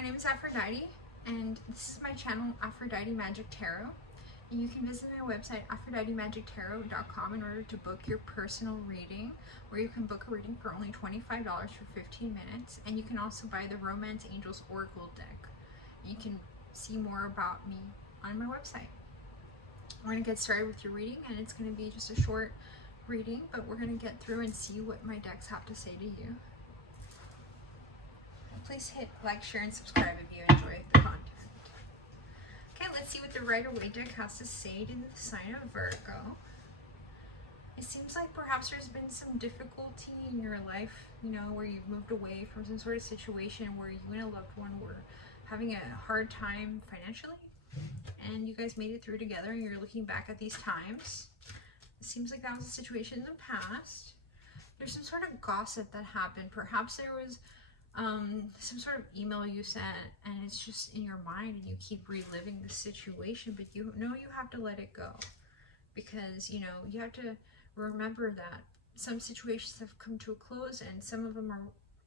My name is Aphrodite, and this is my channel, Aphrodite Magic Tarot. And you can visit my website, aphroditemagic.com, in order to book your personal reading, where you can book a reading for only $25 for 15 minutes. And you can also buy the Romance Angels Oracle deck. You can see more about me on my website. We're going to get started with your reading, and it's going to be just a short reading, but we're going to get through and see what my decks have to say to you. Please hit like, share, and subscribe if you enjoy the content. Okay, let's see what the Rider-Waite deck has to say to the sign of Virgo. It seems like perhaps there's been some difficulty in your life, you know, where you've moved away from some sort of situation where you and a loved one were having a hard time financially, and you guys made it through together, and you're looking back at these times. It seems like that was a situation in the past. There's some sort of gossip that happened. Perhaps there was some sort of email you sent, and it's just in your mind, and you keep reliving the situation, but you know you have to let it go, because you know you have to remember that some situations have come to a close, and some of them are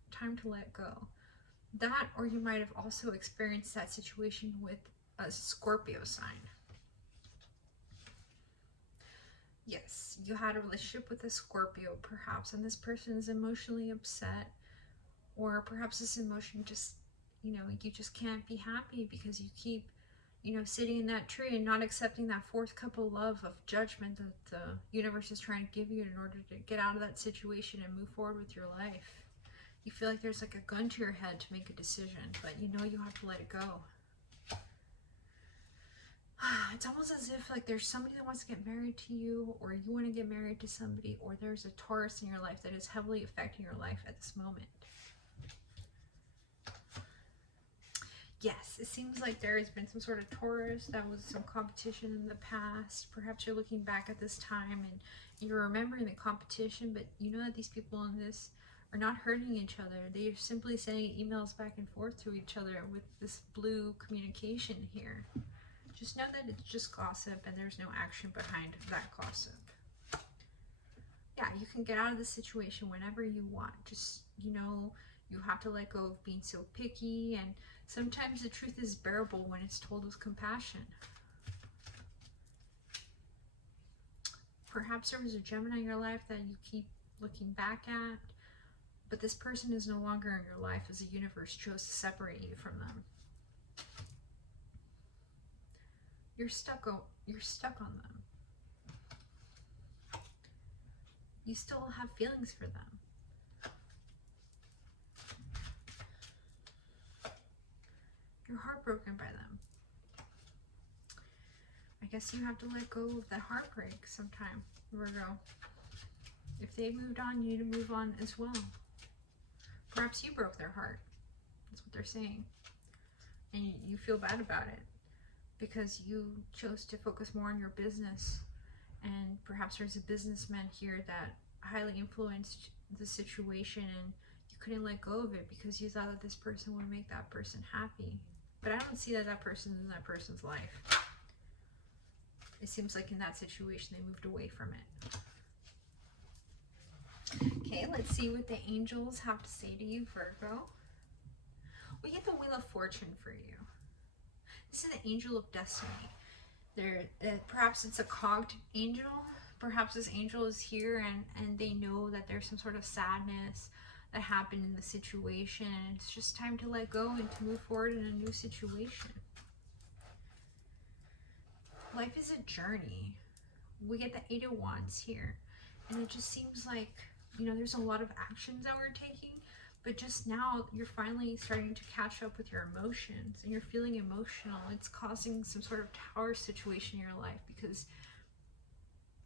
time to let go. That, or you might have also experienced that situation with a Scorpio sign. Yes, you had a relationship with a Scorpio perhaps, and this person is emotionally upset, or perhaps this emotion just, you know, you just can't be happy because you keep, you know, sitting in that tree and not accepting that fourth cup of love, of judgment that the universe is trying to give you in order to get out of that situation and move forward with your life. You feel like there's like a gun to your head to make a decision, but you know you have to let it go. It's almost as if like there's somebody that wants to get married to you, or you want to get married to somebody, or there's a Taurus in your life that is heavily affecting your life at this moment. Yes, it seems like there has been some sort of Taurus that was some competition in the past. Perhaps you're looking back at this time and you're remembering the competition, but you know that these people in this are not hurting each other. They're simply sending emails back and forth to each other with this blue communication here. Just know that it's just gossip, and there's no action behind that gossip. Yeah, you can get out of the situation whenever you want. Just, you know, you have to let go of being so picky, and sometimes the truth is bearable when it's told with compassion. Perhaps there was a Gemini in your life that you keep looking back at, but this person is no longer in your life as the universe chose to separate you from them. You're stuck on them. You still have feelings for them. You're heartbroken by them. I guess you have to let go of that heartbreak sometime, Virgo. If they moved on, you need to move on as well. Perhaps you broke their heart. That's what they're saying. And you feel bad about it because you chose to focus more on your business. And perhaps there's a businessman here that highly influenced the situation, and you couldn't let go of it because you thought that this person would make that person happy. But I don't see that that person is in that person's life. It seems like in that situation they moved away from it. Okay, let's see what the angels have to say to you, Virgo. We get the Wheel of Fortune for you. This is the Angel of Destiny. Perhaps it's a cogged angel. Perhaps this angel is here and they know that there's some sort of sadness that happened in the situation, and it's just time to let go and to move forward in a new situation. Life is a journey. We get the 8 of Wands here, and it just seems like, you know, there's a lot of actions that we're taking, but just now you're finally starting to catch up with your emotions, and you're feeling emotional. It's causing some sort of tower situation in your life because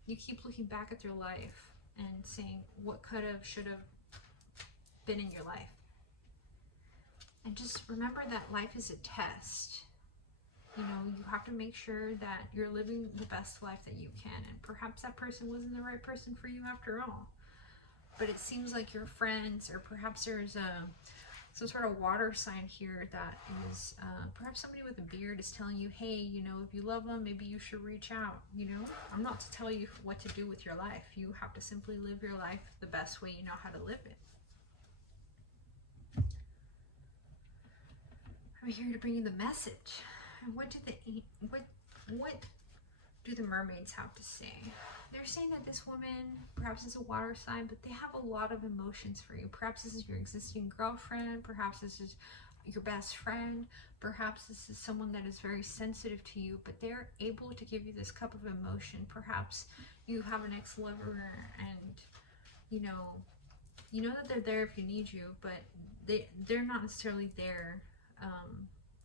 you keep looking back at your life and saying what could have, should have been in your life. And just remember that life is a test. You know, you have to make sure that you're living the best life that you can, and perhaps that person wasn't the right person for you after all. But it seems like your friends, or perhaps there's some sort of water sign here that is perhaps somebody with a beard is telling you, hey, you know, if you love them, maybe you should reach out. You know, I'm not to tell you what to do with your life. You have to simply live your life the best way you know how to live it. I'm here to bring you the message. And what do the mermaids have to say? They're saying that this woman perhaps is a water sign, but they have a lot of emotions for you. Perhaps this is your existing girlfriend, perhaps this is your best friend, perhaps this is someone that is very sensitive to you, but they're able to give you this cup of emotion. Perhaps you have an ex-lover and you know that they're there if you need you, but they're not necessarily there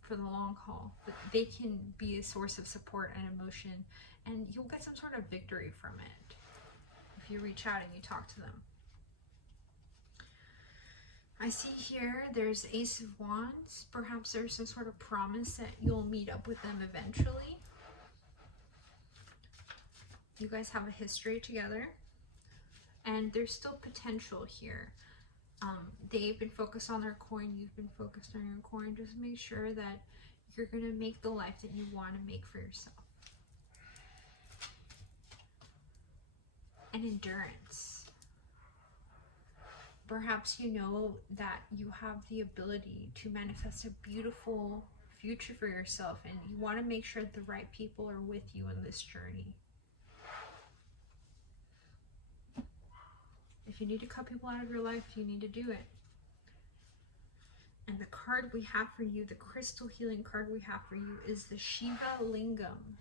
for the long haul, but they can be a source of support and emotion, and you'll get some sort of victory from it if you reach out and you talk to them. I see here there's Ace of Wands. Perhaps there's some sort of promise that you'll meet up with them eventually. You guys have a history together, and there's still potential here. They've been focused on their coin, you've been focused on your coin. Just make sure that you're going to make the life that you want to make for yourself. And endurance. Perhaps you know that you have the ability to manifest a beautiful future for yourself, and you want to make sure that the right people are with you in this journey. If you need to cut people out of your life, you need to do it. And the card we have for you, the crystal healing card we have for you, is the Shiva Lingam.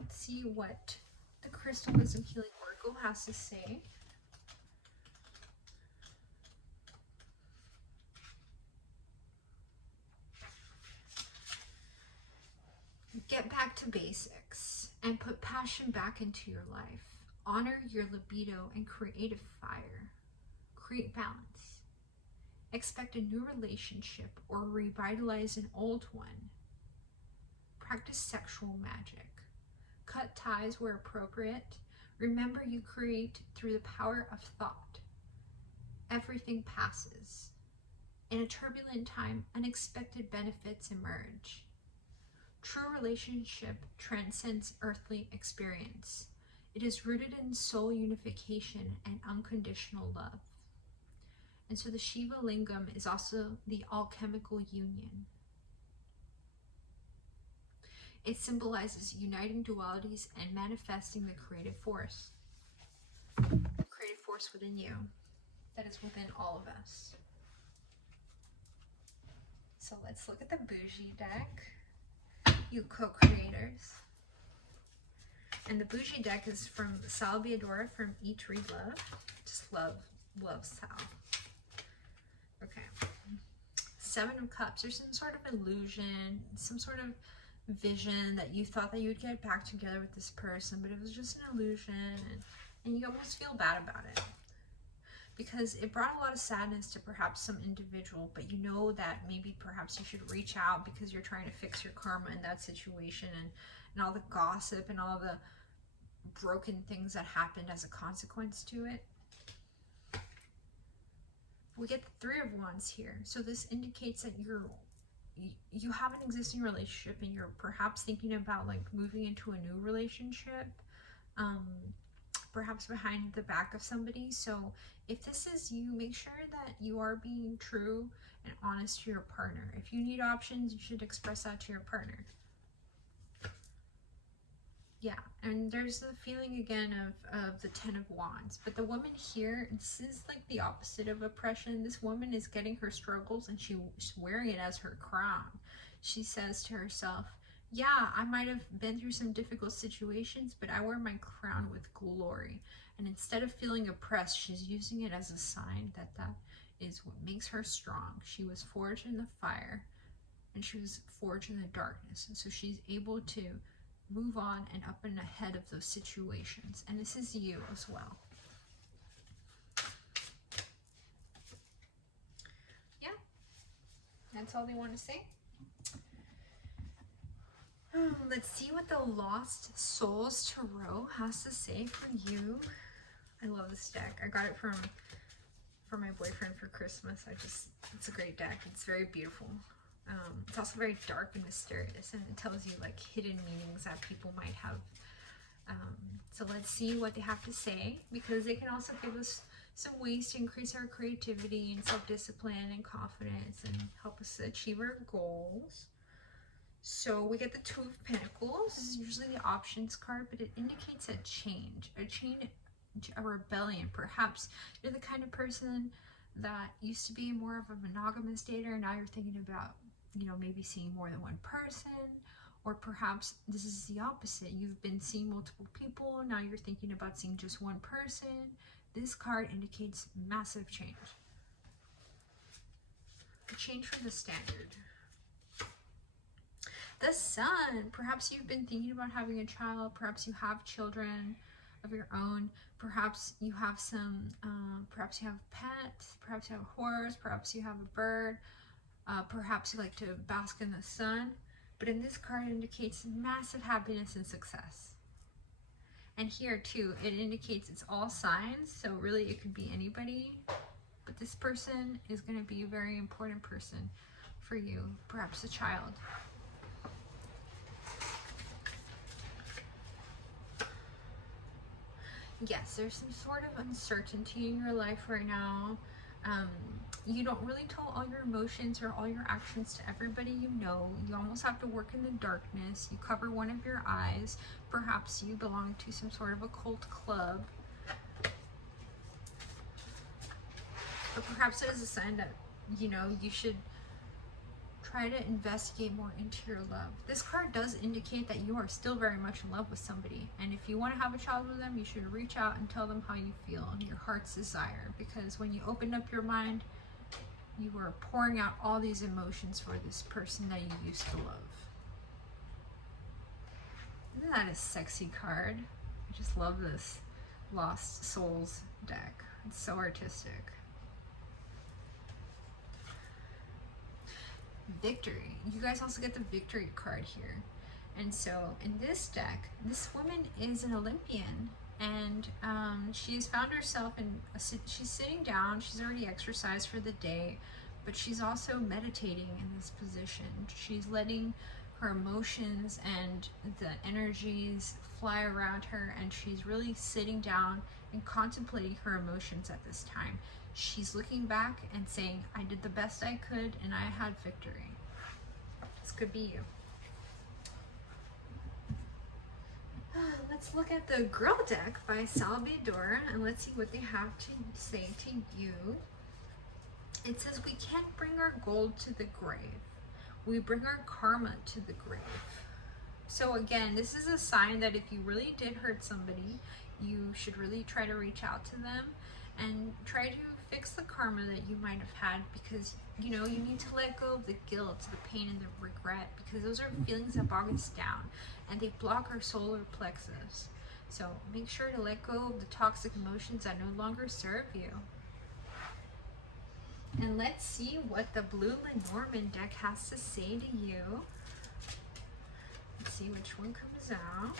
Let's see what the Crystal Wisdom Healing Oracle has to say. Get back to basics and put passion back into your life. Honor your libido and create a fire. Create balance. Expect a new relationship or revitalize an old one. Practice sexual magic. Cut ties where appropriate. Remember, you create through the power of thought. Everything passes. In a turbulent time, unexpected benefits emerge. True relationship transcends earthly experience. It is rooted in soul unification and unconditional love. And so the Shiva Lingam is also the alchemical union. It symbolizes uniting dualities and manifesting the creative force. The creative force within you that is within all of us. So let's look at the Boujie deck, you co-creators. And the Boujie deck is from Sal Biadora from Eat, Read, Love. Just love Sal. Okay. Seven of Cups. There's some sort of illusion, some sort of vision that you thought that you'd get back together with this person, but it was just an illusion, and you almost feel bad about it because it brought a lot of sadness to perhaps some individual, but you know that maybe perhaps you should reach out because you're trying to fix your karma in that situation, and all the gossip and all the broken things that happened as a consequence to it. We get the Three of Wands here, so this indicates that you have an existing relationship and you're perhaps thinking about like moving into a new relationship, perhaps behind the back of somebody. So if this is you, make sure that you are being true and honest to your partner. If you need options, you should express that to your partner. Yeah, and there's the feeling again of the Ten of Wands. But the woman here, this is like the opposite of oppression. This woman is getting her struggles and she's wearing it as her crown. She says to herself, yeah, I might have been through some difficult situations, but I wear my crown with glory. And instead of feeling oppressed, she's using it as a sign that that is what makes her strong. She was forged in the fire and she was forged in the darkness. And so she's able to move on and up and ahead of those situations. And this is you as well. Yeah, that's all they want to say. Let's see what the Lost Souls Tarot has to say for you. I love this deck. I got it from my boyfriend for Christmas. It's a great deck. It's very beautiful. It's also very dark and mysterious, and it tells you like hidden meanings that people might have. So let's see what they have to say, because they can also give us some ways to increase our creativity and self-discipline and confidence and help us achieve our goals. So we get the Two of Pentacles. This is usually the options card, but it indicates a change, a rebellion. Perhaps you're the kind of person that used to be more of a monogamous dater. Now you're thinking about, you know, maybe seeing more than one person. Or perhaps this is the opposite. You've been seeing multiple people. Now you're thinking about seeing just one person. This card indicates massive change. A change from the standard. The Sun. Perhaps you've been thinking about having a child. Perhaps you have children of your own. Perhaps you have some, perhaps you have pets. Perhaps you have a horse. Perhaps you have a bird. Perhaps you like to bask in the sun. But in this card, it indicates massive happiness and success. And here too, it indicates it's all signs. So really it could be anybody. But this person is going to be a very important person for you. Perhaps a child. Yes, there's some sort of uncertainty in your life right now. You don't really tell all your emotions or all your actions to everybody you know. You almost have to work in the darkness. You cover one of your eyes. Perhaps you belong to some sort of occult club. Or perhaps it is a sign that, you know, you should try to investigate more into your love. This card does indicate that you are still very much in love with somebody. And if you want to have a child with them, you should reach out and tell them how you feel and your heart's desire. Because when you open up your mind, you are pouring out all these emotions for this person that you used to love. Isn't that a sexy card? I just love this Lost Souls deck. It's so artistic. Victory. You guys also get the Victory card here. And so in this deck, this woman is an Olympian, and she's found herself in she's sitting down. She's already exercised for the day, but she's also meditating in this position. She's letting her emotions and the energies fly around her, and she's really sitting down and contemplating her emotions at this time. She's looking back and saying, I did the best I could and I had victory. This could be you. Let's look at the Gurl deck by Biadora and let's see what they have to say to you. It says, we can't bring our gold to the grave. We bring our karma to the grave. So again, this is a sign that if you really did hurt somebody, you should really try to reach out to them and try to fix the karma that you might have had, because you know you need to let go of the guilt, the pain, and the regret, because those are feelings that bog us down and they block our solar plexus. So make sure to let go of the toxic emotions that no longer serve you. And let's see what the blue Lenormand deck has to say to you. Let's see which one comes out.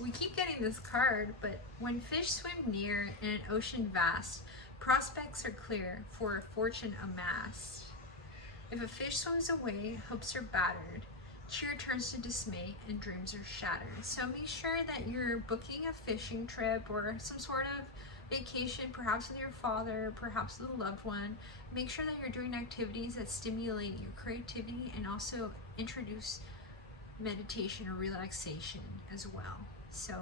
We keep getting this card, but when fish swim near in an ocean vast, prospects are clear for a fortune amassed. If a fish swims away, hopes are battered, cheer turns to dismay, and dreams are shattered. So make sure that you're booking a fishing trip or some sort of vacation, perhaps with your father, perhaps with a loved one. Make sure that you're doing activities that stimulate your creativity and also introduce meditation or relaxation as well. So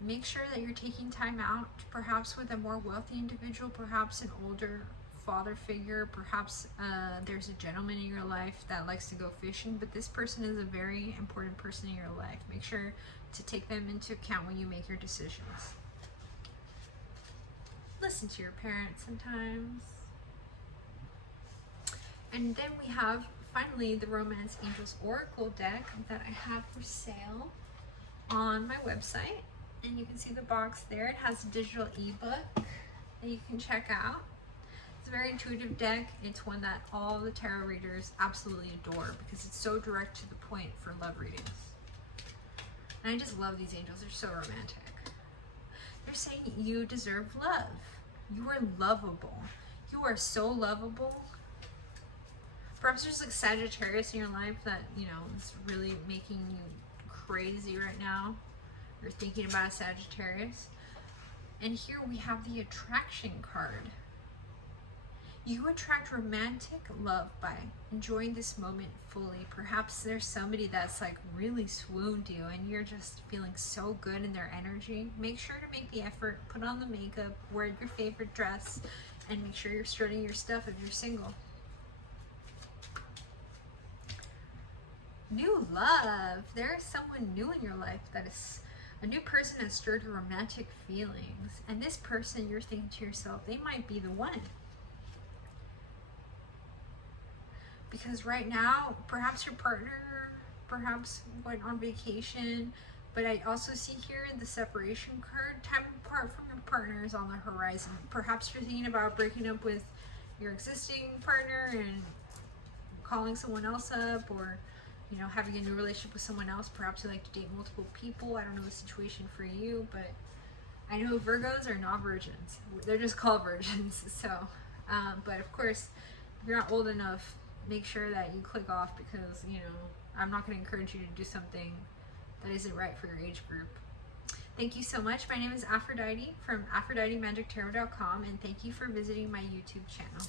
make sure that you're taking time out, perhaps with a more wealthy individual, perhaps an older father figure, perhaps there's a gentleman in your life that likes to go fishing, but this person is a very important person in your life. Make sure to take them into account when you make your decisions. Listen to your parents sometimes. And then we have finally the Romance Angels Oracle deck that I have for sale on my website, and you can see the box there. It has a digital ebook that you can check out. It's a very intuitive deck. It's one that all the tarot readers absolutely adore because it's so direct to the point for love readings. And I just love these angels. They're so romantic. They're saying you deserve love. You are lovable. You are so lovable. Perhaps there's like Sagittarius in your life that, you know, is really making you crazy right now. You're thinking about a Sagittarius. And here we have the attraction card. You attract romantic love by enjoying this moment fully. Perhaps there's somebody that's like really swooned you and you're just feeling so good in their energy. Make sure to make the effort, put on the makeup, wear your favorite dress, and make sure you're strutting your stuff if you're single. New love. There is someone new in your life that is a new person has stirred your romantic feelings. And this person, you're thinking to yourself, they might be the one. Because right now, perhaps your partner, perhaps went on vacation, but I also see here in the separation card, time apart from your partner is on the horizon. Perhaps you're thinking about breaking up with your existing partner and calling someone else up, or you know, having a new relationship with someone else. Perhaps you like to date multiple people. I don't know the situation for you, but I know Virgos are not virgins. They're just called virgins. So, but of course, if you're not old enough, make sure that you click off, because you know I'm not going to encourage you to do something that isn't right for your age group. Thank you so much. My name is Aphrodite from AphroditeMagicTarot.com, and thank you for visiting my YouTube channel.